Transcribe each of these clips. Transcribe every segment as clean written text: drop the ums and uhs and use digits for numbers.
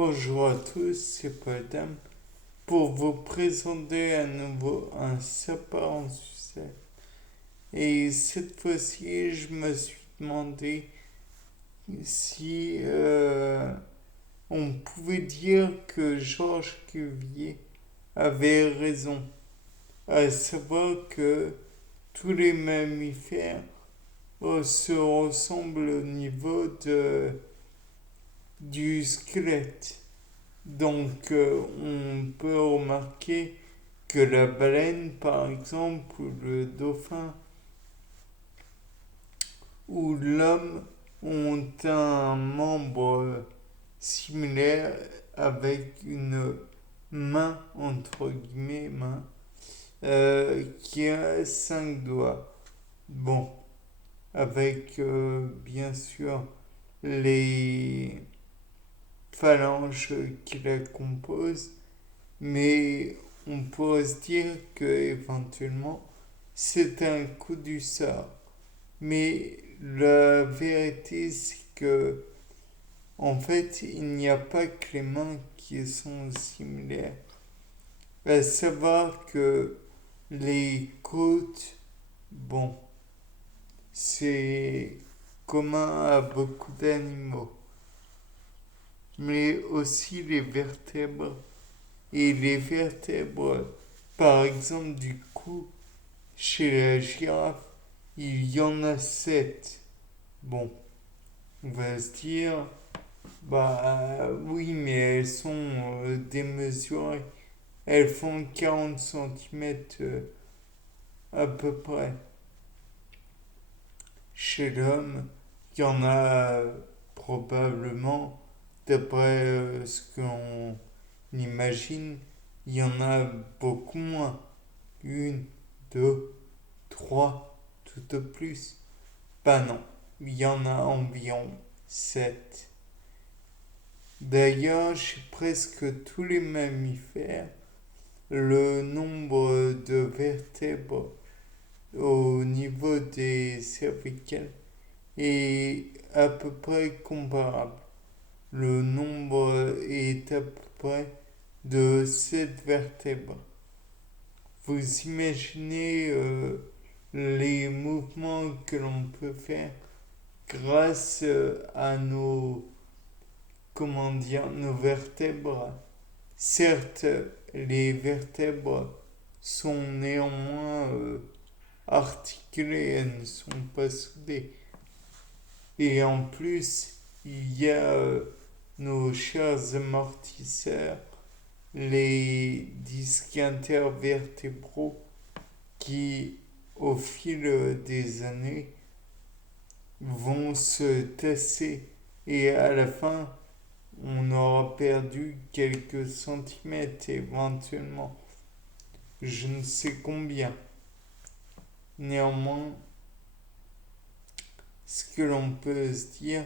Bonjour à tous, c'est Paul pour vous présenter à nouveau un sapin en sucette. Et cette fois-ci, je me suis demandé si on pouvait dire que Georges Cuvier avait raison, à savoir que tous les mammifères se ressemblent au niveau du squelette. Donc on peut remarquer que la baleine, par exemple, ou le dauphin, ou l'homme ont un membre similaire avec une main, entre guillemets, qui a 5 doigts. Bon, avec bien sûr les phalanges qui la composent, mais on pourrait se dire que éventuellement c'est un coup du sort. Mais la vérité c'est que en fait il n'y a pas que les mains qui sont similaires. À savoir que les côtes, bon, c'est commun à beaucoup d'animaux, mais aussi les vertèbres. Et les vertèbres, par exemple du cou, chez la girafe, il y en a 7. Bon, on va se dire, bah oui, mais elles sont démesurées. Elles font 40 centimètres à peu près. Chez l'homme, il y en a probablement, d'après ce qu'on imagine, il y en a beaucoup moins. Une, deux, trois, tout au plus. Bah non, il y en a environ 7. D'ailleurs, chez presque tous les mammifères, le nombre de vertèbres au niveau des cervicales est à peu près comparable. Le nombre est à peu près de 7 vertèbres. Vous imaginez les mouvements que l'on peut faire grâce à comment dire, nos vertèbres. Certes, les vertèbres sont néanmoins articulées, elles ne sont pas soudées. Et en plus, il y a nos chers amortisseurs, les disques intervertébraux qui, au fil des années, vont se tasser et à la fin, on aura perdu quelques centimètres éventuellement. Je ne sais combien. Néanmoins, ce que l'on peut se dire,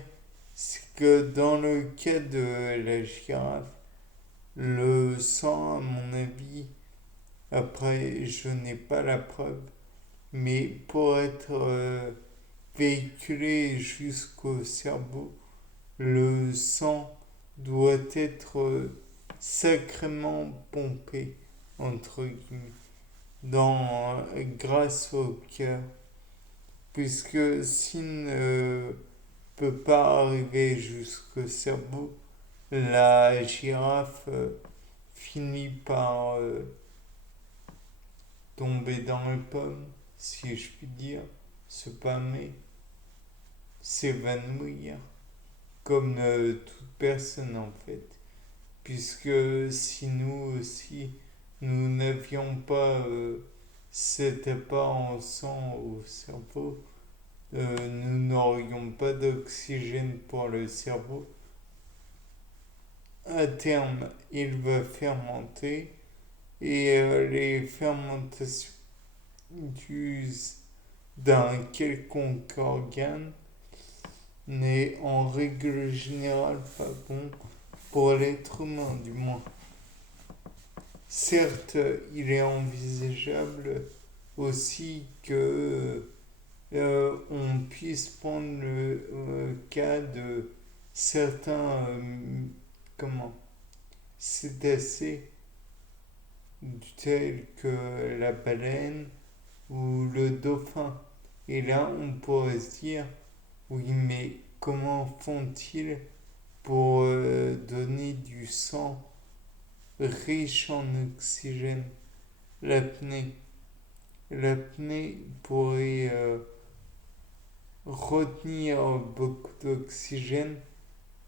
c'est que dans le cas de la girafe, le sang, à mon avis, après, je n'ai pas la preuve, mais pour être véhiculé jusqu'au cerveau, le sang doit être sacrément pompé, entre guillemets, grâce au cœur, puisque s'il ne peut pas arriver jusqu'au cerveau, la girafe finit par tomber dans les pommes, si je puis dire, se pâmer, s'évanouir, comme toute personne en fait. Puisque si nous aussi, nous n'avions pas cet apport en sang au cerveau, nous n'aurions pas d'oxygène pour le cerveau. À terme, il va fermenter et les fermentations d'use d'un quelconque organe n'est en règle générale pas bon pour l'être humain du moins. Certes, il est envisageable aussi que on puisse prendre le cas de certains comment, cétacés tels que la baleine ou le dauphin. Et là, on pourrait se dire, oui, mais comment font-ils pour donner du sang riche en oxygène? L'apnée. L'apnée pourrait retenir beaucoup d'oxygène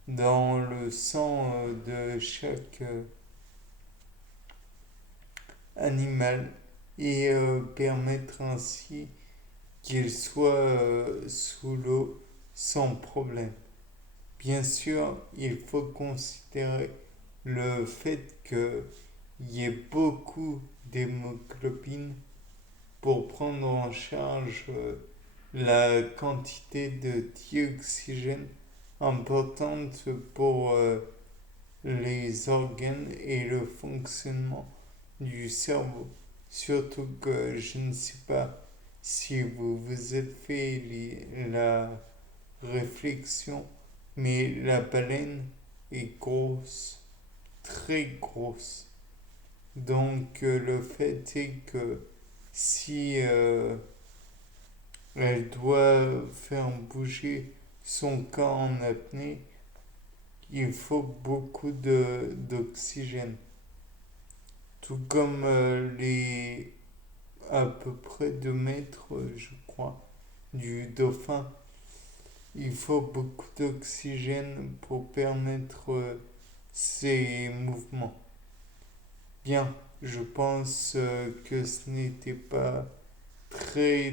dans le sang de chaque animal et permettre ainsi qu'il soit sous l'eau sans problème. Bien sûr, il faut considérer le fait qu'il y ait beaucoup d'hémoglobine pour prendre en charge la quantité de dioxygène importante pour les organes et le fonctionnement du cerveau. Surtout que je ne sais pas si vous vous êtes fait la réflexion, mais la baleine est grosse, très grosse. Donc le fait est que si elle doit faire bouger son corps en apnée, il faut beaucoup d'oxygène. Tout comme les à peu près 2 mètres, je crois, du dauphin. Il faut beaucoup d'oxygène pour permettre ces mouvements. Bien, je pense que ce n'était pas très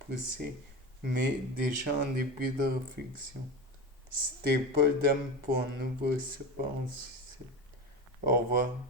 poussé, mais déjà un début de réflexion. C'était Paul Dame pour un nouveau Sapin. Au revoir.